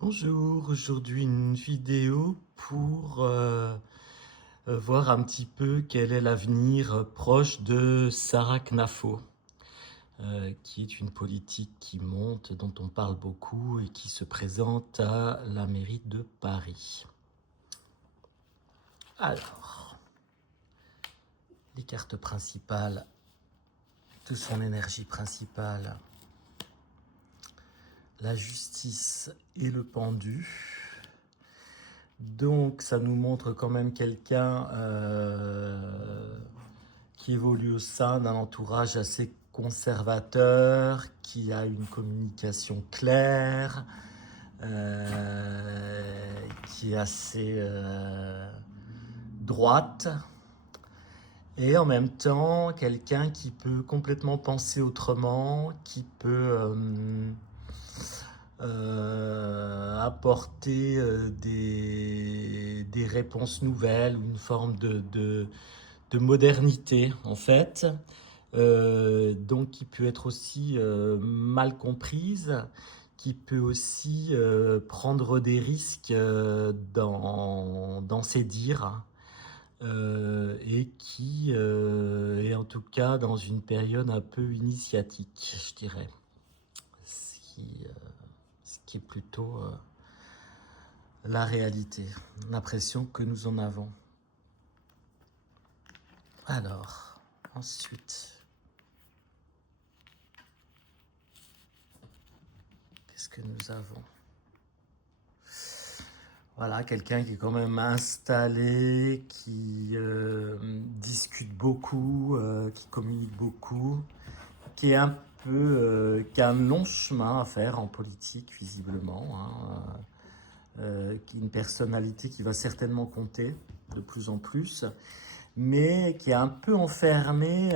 Bonjour, aujourd'hui une vidéo pour voir un petit peu quel est l'avenir proche de Sarah Knafo, qui est une politique qui monte, dont on parle beaucoup et qui se présente à la mairie de Paris. Alors, les cartes principales de son énergie principale, la justice et le pendu. Donc ça nous montre quand même quelqu'un qui évolue au sein d'un entourage assez conservateur, qui a une communication claire, qui est assez droite, et en même temps quelqu'un qui peut complètement penser autrement, qui peut apporter des réponses nouvelles, ou une forme de modernité en fait, donc qui peut être aussi mal comprise, qui peut aussi prendre des risques dans ses dires, et qui est en tout cas dans une période un peu initiatique, je dirais, ce qui est plutôt la réalité, l'impression que nous en avons. Alors, ensuite, qu'est-ce que nous avons? Voilà, quelqu'un qui est quand même installé, qui discute beaucoup, qui communique beaucoup, qui est un peu, qui a un long chemin à faire en politique, visiblement, hein, qui est une personnalité qui va certainement compter de plus en plus, mais qui est un peu enfermé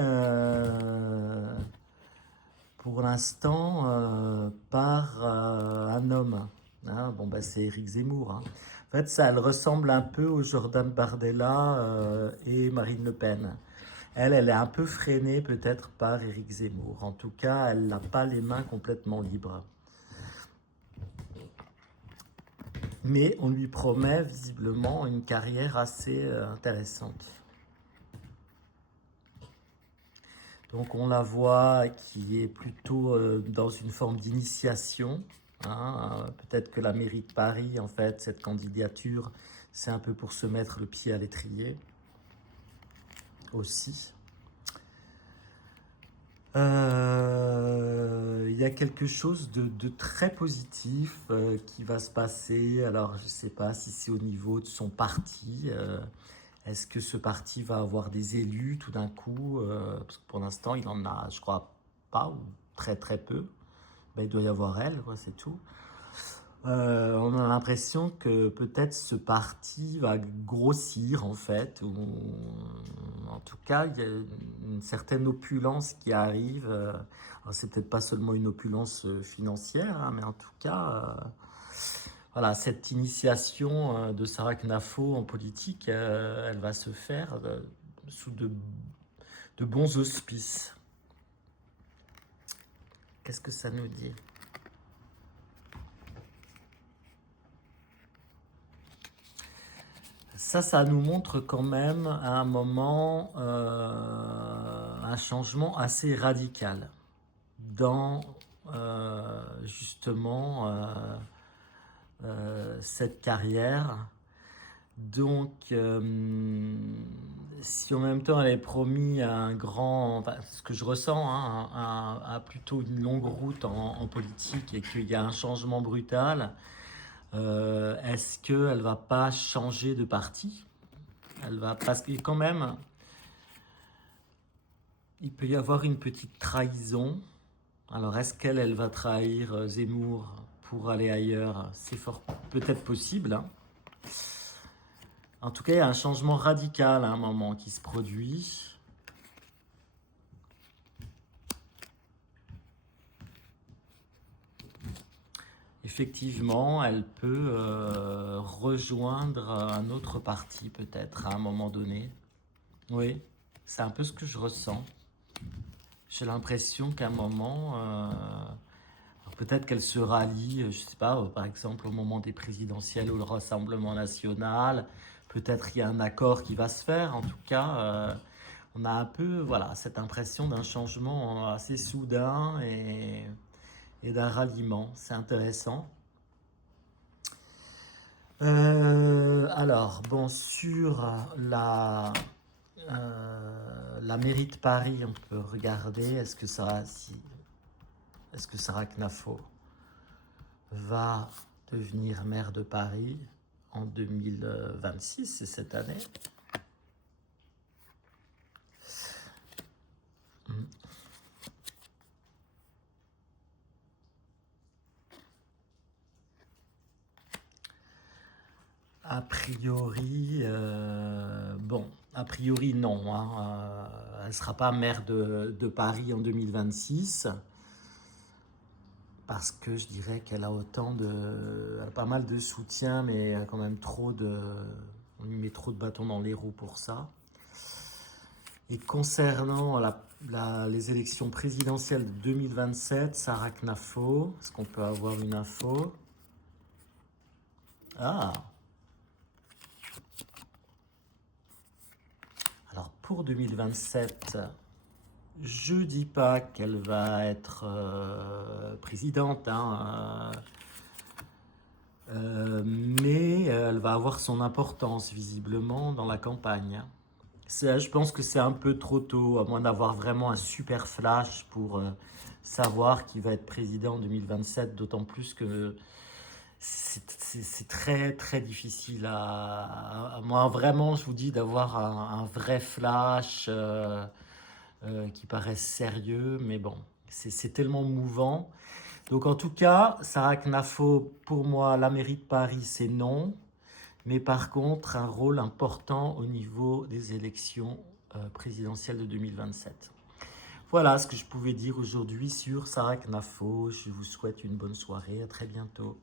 pour l'instant par un homme. Hein, bon, bah, c'est Éric Zemmour. Hein. En fait, ça elle ressemble un peu au Jordan Bardella et Marine Le Pen. Elle est un peu freinée peut-être par Éric Zemmour. En tout cas, elle n'a pas les mains complètement libres. Mais on lui promet visiblement une carrière assez intéressante. Donc on la voit qui est plutôt dans une forme d'initiation. Hein. Peut-être que la mairie de Paris, en fait, cette candidature, c'est un peu pour se mettre le pied à l'étrier aussi. Il y a quelque chose de très positif qui va se passer. Alors je ne sais pas si c'est au niveau de son parti. Est-ce que ce parti va avoir des élus tout d'un coup, parce que pour l'instant, il en a, je crois, pas, ou très très peu. Ben, il doit y avoir elle, quoi, c'est tout. On a l'impression que peut-être ce parti va grossir, en fait, ou en tout cas, il y a une certaine opulence qui arrive. Alors, c'est peut-être pas seulement une opulence financière, hein, mais en tout cas, voilà, cette initiation de Sarah Knafo en politique, elle va se faire sous de bons auspices. Qu'est-ce que ça nous dit? Ça nous montre quand même à un moment un changement assez radical dans justement cette carrière. Donc, si en même temps elle est promis à un grand, enfin, ce que je ressens, hein, à plutôt une longue route en politique, et qu'il y a un changement brutal, est-ce qu'elle va pas changer de parti? Elle va, parce que quand même, il peut y avoir une petite trahison. Alors, est-ce qu'elle va trahir Zemmour pour aller ailleurs? C'est fort peut-être possible. Hein. En tout cas, il y a un changement radical à un moment qui se produit. Effectivement, elle peut rejoindre un autre parti peut-être à un moment donné. Oui, c'est un peu ce que je ressens. J'ai l'impression qu'à un moment, Peut-être qu'elle se rallie, je ne sais pas, par exemple au moment des présidentielles ou le Rassemblement national. Peut-être il y a un accord qui va se faire. En tout cas, on a un peu voilà, cette impression d'un changement assez soudain et d'un ralliement. C'est intéressant. Alors, bon, sur la mairie de Paris, on peut regarder, est-ce que Sarah Knafo va devenir maire de Paris en 2026, c'est cette année. A priori, bon, a priori non, hein, elle ne sera pas maire de Paris en 2026 parce que je dirais qu'elle a elle a pas mal de soutien, mais elle a quand même on lui met trop de bâtons dans les roues pour ça. Et concernant les élections présidentielles de 2027, Sarah Knafo, est-ce qu'on peut avoir une info? Ah, alors pour 2027, je dis pas qu'elle va être présidente, hein, mais elle va avoir son importance visiblement dans la campagne. Je pense que c'est un peu trop tôt, à moins d'avoir vraiment un super flash pour savoir qui va être président en 2027, d'autant plus que c'est très très difficile moi vraiment je vous dis d'avoir un vrai flash qui paraisse sérieux, mais bon, c'est tellement mouvant. Donc en tout cas, Sarah Knafo, pour moi, la mairie de Paris, c'est non. Mais par contre, un rôle important au niveau des élections présidentielles de 2027. Voilà ce que je pouvais dire aujourd'hui sur Sarah Knafo. Je vous souhaite une bonne soirée. À très bientôt.